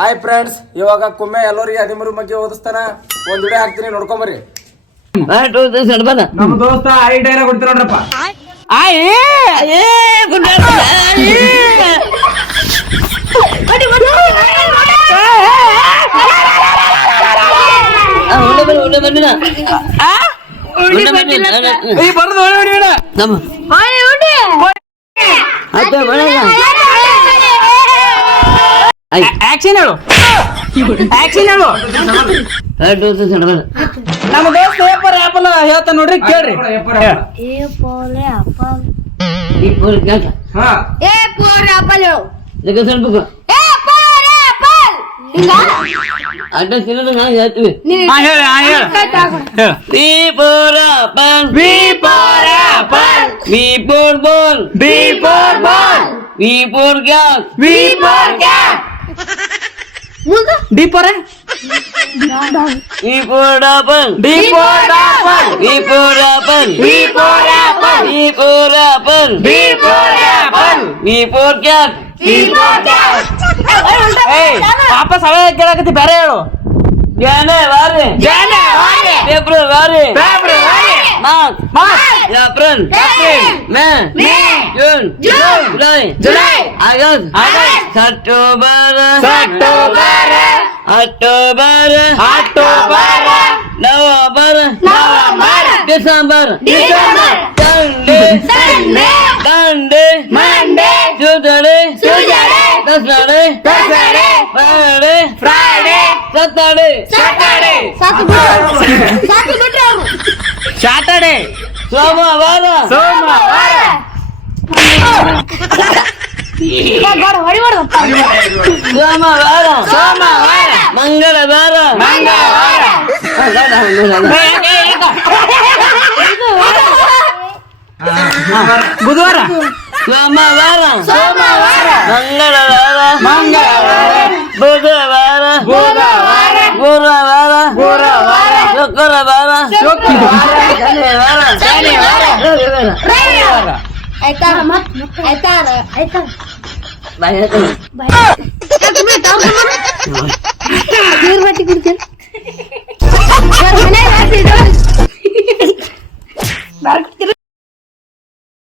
Hi friends, ಇವಾಗ ಕೊಮ್ಮೆ ಎಲ್ಲರಿಗೆ 13 ಬಗ್ಗೆ ಓದಿಸ್ತಾನ. ಒಂದ್ ವಿಡಿಯೋ ಹಾಕ್ತೀನಿ, ನೋಡ್ಕೊಂಬರ್ರಿ. ನಮ್ಮ ದೋಸ್ತ ಐ ಡೈಲಾಗ್ ಕೊಡ್ತೀರ ನೋಡ್ರಪ್ಪ. ಆಕ್ಷನ್ ಹೇಳು, ಆಕ್ಷನ್ ಹೇಳು. ನಮ್ಮ ದೋಸ್ತ ಏಪರ್ ಆಪಲ್ ಹೇಳ್ತಾ ನೋಡ್ರಿ, ಕೇಳ್ರಿ. D for apple. E for apple. D for apple. E for apple. E for apple. E for apple. D for apple. E for cat. E for cat. Hey, ವಾಪಸ್ ಹಳೆ ಕೇಳಕತ್ತಿ, ಬೇರೆ ಹೇಳು. January. January. February. February. March. March. April. April. May. May. June. June. July. July. August. August. September. September. October. October. November. November. December. December. Sunday. Sunday. Monday. Monday. Tuesday. Tuesday. Thursday. Thursday. Friday. Friday. Saturday. Saturday. Saturday. ಸೋಮವಾರ. ಸೋಮವಾರ. ಸೋಮವಾರ. ಸೋಮವಾರ. ಮಂಗಳವಾರ. ಮಂಗಳವಾರ. ಬುಧವಾರ. ಸೋಮವಾರ. ಸೋಮವಾರ. ಮಂಗಳವಾರ. ಮಂಗಳವಾರ. ಬುಧವಾರ. ಬುಧವಾರ. ಗುರುವಾರ. ಗುರುವಾರ. ಶುಕ್ರವಾರ. ಶುಕ್ರವಾರ. ಶನಿವಾರ. ಶನಿವಾರ. ರವಿವಾರ. ಆಯ್ತಾ? ಆಯ್ತಾ? ಆಯ್ತಾ?